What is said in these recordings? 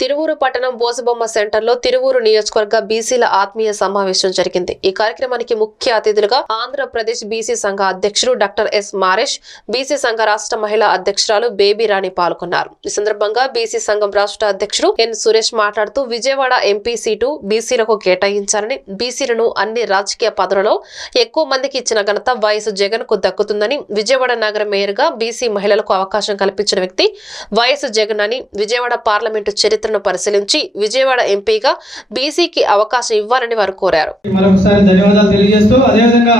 తిరువూరు పట్టణం బోసబొమ్మ సెంటర్లో తిరువూరు నియోజకవర్గ బీసీల ఆత్మీయ సమావేశం జరిగింది. ఈ కార్యక్రమానికి ముఖ్య అతిథులుగా ఆంధ్రప్రదేశ్ బీసీ సంఘ అధ్యక్షుడు డాక్టర్ ఎస్ మారేష్ బీసీ సంఘ రాష్ట్ర మహిళా అధ్యక్షురాలు బేబీ రాణి పాల్గొన్నారు. ఈ సందర్భంగా బీసీ సంఘం రాష్ట్ర అధ్యక్షుడు ఎన్ సురేష్ మాట్లాడుతూ విజయవాడ ఎంపీ సీటు బీసీలకు కేటాయించాలని బీసీలను అన్ని రాజకీయ పదవులలో ఎక్కువ మందికి ఇచ్చిన ఘనత వైఎస్ జగన్కు దక్కుతుందని విజయవాడ నగర మేయర్గా బీసీ మహిళలకు అవకాశం కల్పించిన వ్యక్తి వైఎస్ జగన్ అని విజయవాడ పార్లమెంటు చరిత్ర చరిత్రను పరిశీలించి విజయవాడ ఎంపీగా బీసీకి అవకాశం ఇవ్వాలని వారు కోరారు. మరొకసారి ధన్యవాదాలు తెలియజేస్తూ అదేవిధంగా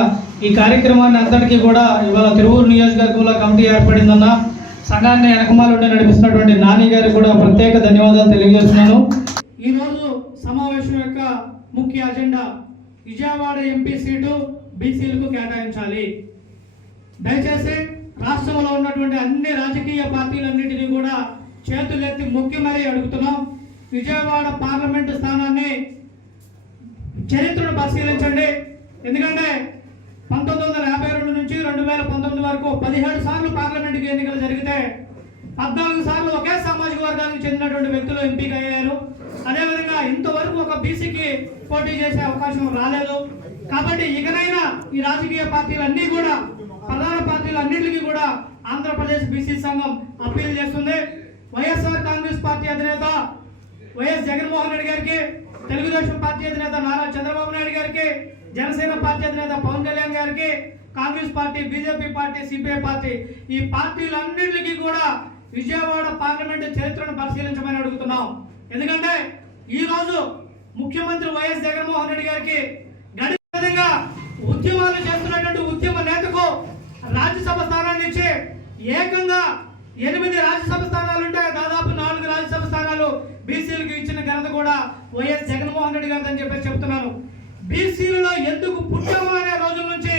ఈ కార్యక్రమాన్ని అంతటికీ కూడా ఇవాళ తిరువురు నియోజకవర్గంలో కమిటీ ఏర్పడిందన్న సంఘాన్ని వెనకమాలుండి నడిపిస్తున్నటువంటి నాని గారికి కూడా ప్రత్యేక ధన్యవాదాలు తెలియజేస్తున్నాను. ఈరోజు సమావేశం యొక్క ముఖ్య అజెండా విజయవాడ ఎంపీ సీటు బీసీలకు కేటాయించాలి. దయచేసి రాష్ట్రంలో ఉన్నటువంటి అన్ని రాజకీయ పార్టీలన్నింటినీ కూడా చేతులెత్తి మొక్కి మరీ అడుగుతున్నాం. విజయవాడ పార్లమెంటు స్థానాన్ని చరిత్రను పరిశీలించండి. ఎందుకంటే పంతొమ్మిది వందల యాభై రెండు నుంచి రెండు వేల పంతొమ్మిది వరకు పదిహేడు సార్లు పార్లమెంటుకి ఎన్నికలు జరిగితే పద్నాలుగు సార్లు ఒకే సామాజిక వర్గానికి చెందినటువంటి వ్యక్తులు ఎంపిక అయ్యారు. అదేవిధంగా ఇంతవరకు ఒక బీసీకి పోటీ చేసే అవకాశం రాలేదు. కాబట్టి ఇకనైనా ఈ రాజకీయ పార్టీలన్నీ కూడా ప్రధాన పార్టీలు అన్నింటికి కూడా ఆంధ్రప్రదేశ్ బీసీ సంఘం అప్పీల్ చేస్తుంది. వైఎస్ఆర్ కాంగ్రెస్ పార్టీ అధినేత వైఎస్ జగన్మోహన్ రెడ్డి గారికి తెలుగుదేశం పార్టీ అధినేత నారా చంద్రబాబు నాయుడు గారికి జనసేన పార్టీ అధినేత పవన్ కళ్యాణ్ గారికి Congress party BJP party CPI party ఈ పార్టీలన్నింటికి కూడా విజయవాడ పార్లమెంటు చరిత్రను పరిశీలించమని అడుగుతున్నాం. ఎందుకంటే ఈ రోజు ముఖ్యమంత్రి వైఎస్ జగన్మోహన్ రెడ్డి గారికి గడిచిన విధంగా ఉద్యమాలు చేస్తున్నటువంటి ఉద్యమ నేతకు రాజ్యసభ స్థానాన్ని ఇచ్చి ఏకంగా ఎనిమిది రాజ్యసభ స్థానాలు బీసీలకు ఇచ్చిన ఘనత కూడా వైఎస్ జగన్మోహన్ రెడ్డి గారు అని చెప్పి చెప్తున్నాను. బీసీలలో ఎందుకు పుట్టాము అనే రోజుల నుంచి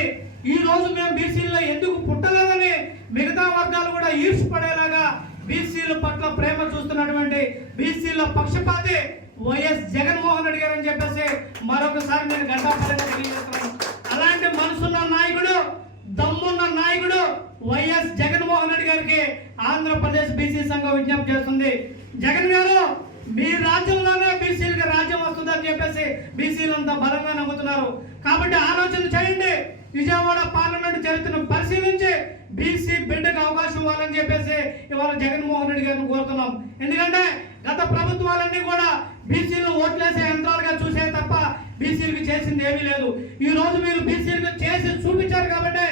ఈ రోజు మేము బీసీలలో ఎందుకు పుట్టలేదని మిగతా వర్గాలు కూడా ఈర్ష్పడేలాగా బీసీల పట్ల ప్రేమ చూస్తున్నటువంటి బీసీల పక్షపాతి వైఎస్ జగన్మోహన్ రెడ్డి గారు అని చెప్పేసి మరొకసారి నేను గంటాపరంగా తెలియజేస్తున్నాను. అలాంటి మనసున్న నాయకుడు దమ్మున్న నాయకుడు వైఎస్ జగన్మోహన్ రెడ్డి గారికి ఆంధ్రప్రదేశ్ బీసీ సంఘం విజ్ఞప్తి చేస్తుంది. జగన్ గారు మీ రాజ్యంలోనే బీసీలకు రాజ్యం వస్తుందని చెప్పేసి బీసీలు అంతా బలంగా నమ్ముతున్నారు. కాబట్టి ఆలోచన చేయండి. విజయవాడ పార్లమెంట్ చరిత్రను పరిశీలించి బీసీ బిడ్డకు అవకాశం ఇవ్వాలని చెప్పేసి ఇవాళ జగన్మోహన్ రెడ్డి గారిని కోరుతున్నాం. ఎందుకంటే గత ప్రభుత్వాలన్నీ కూడా బీసీలు ఓట్లేసే యంత్రాలుగా చూసే తప్ప బీసీలకు చేసింది ఏమీ లేదు. ఈ రోజు మీరు బీసీలకు చేసి చూపించారు కాబట్టి